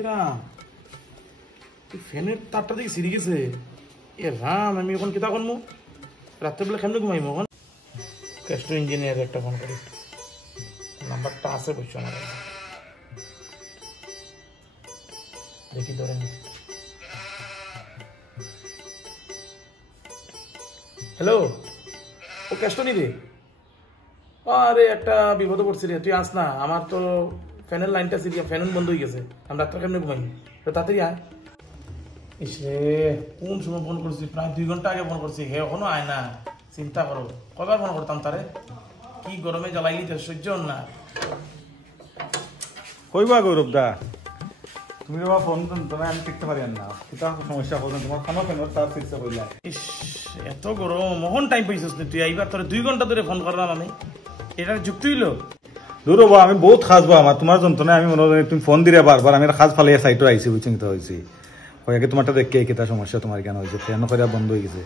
এরা ফ্যানের তারটা দেখি সিঁড়ি গেছে। এ রাম, আমি এখন কিতা করবো? রাত্রেবেলা কেমনে ঘুমাইবো? এখন ক্যাস্ট্রো ইঞ্জিনিয়ার একটা ফোন করি, নাম্বারটা আছে বুঝছো আমার, দেখি ধরে নি। হ্যালো, ও ক্যাস্ট্রো নিবি? আরে একটা বিপদে পড়ছি রে, তুই আস না। আমার তো ফ্যানের লাইনটা সিরিয়া, ফ্যান বন্ধ হয়ে গেছে। আমি রাত্রে কেমনে ঘুমাই? তাড়াতাড়ি আয়। ইসরে, কোন সময় ফোন করছি? প্রায় 2 ঘন্টা আগে ফোন করছি, হে এখনো আয় না। চিন্তা করো, কবার ফোন করতাম তারে। কি গরমে জ্বালাইলি তো, সহ্য না। কইবা গৌরব দা, তুমি তোমার ফোন তোমায় আমি টিকতে পারি না। কিতা সমস্যা করবেন তোমার খানো কেন তার চিকিৎসা কইলা? ইস, এত গরম, মোহন টাইম পাইছিস তুই আইবার। তোরে 2 ঘন্টা ধরে ফোন করলাম আমি, এটা যুক্তি হইলো? দূর হবো, আমি বহুত খাসবো আমার তোমার যন্ত্রণায়। আমি মনে হয় তুমি ফোন দিলে বারবার, আমি খাস ফালিয়ে সাইটও আইসি, বুঝিত হয়েছি। কয়েকে তোমারটা দেখে কিতা সমস্যা তোমার কেন হয়েছে? ফ্যান করে বন্ধ হয়ে গেছে।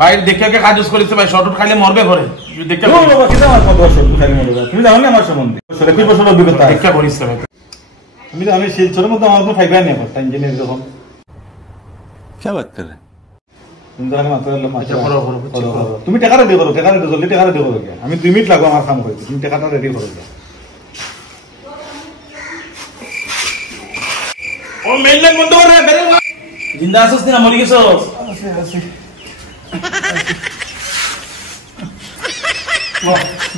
ভাই দেখে কাজ ইউজ করিস ভাই, শর্ট খাইলে মরবে ঘরে। দেখে খাইলে মরবে, তুমি জানো না আমার সম্বন্ধে 21 বছর অভিজ্ঞতা। দেখে করিস ভাই, তুমি জানো শিলচরের মধ্যে আমার কোনো ফাইবার নেই আমার ইঞ্জিনিয়ার যখন। क्या बात कर रहे हैं? তুমি টাকা রেডি করো, টাকা রেডি জলদি টাকা রেডি করো। আমি 2 মিনিট লাগবো আমার কাম করতে, তুমি টাকাটা রেডি করো। ও মেইন লাইন বন্ধ করে বেরে না। জিন্দা আছিস না মরি গেছস? আছে।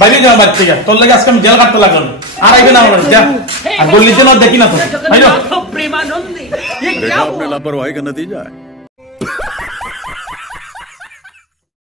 বাইরে যা বাচ্চা যা, তোর লাগে আজকে আমি জেল কাটতে লাগলাম। আর আইবে না আমার, যা। আর গলিতে না দেখি না তো। আইলো। प्रेमानंदी, ये क्या हुआ? लापरवाही का नतीजा है।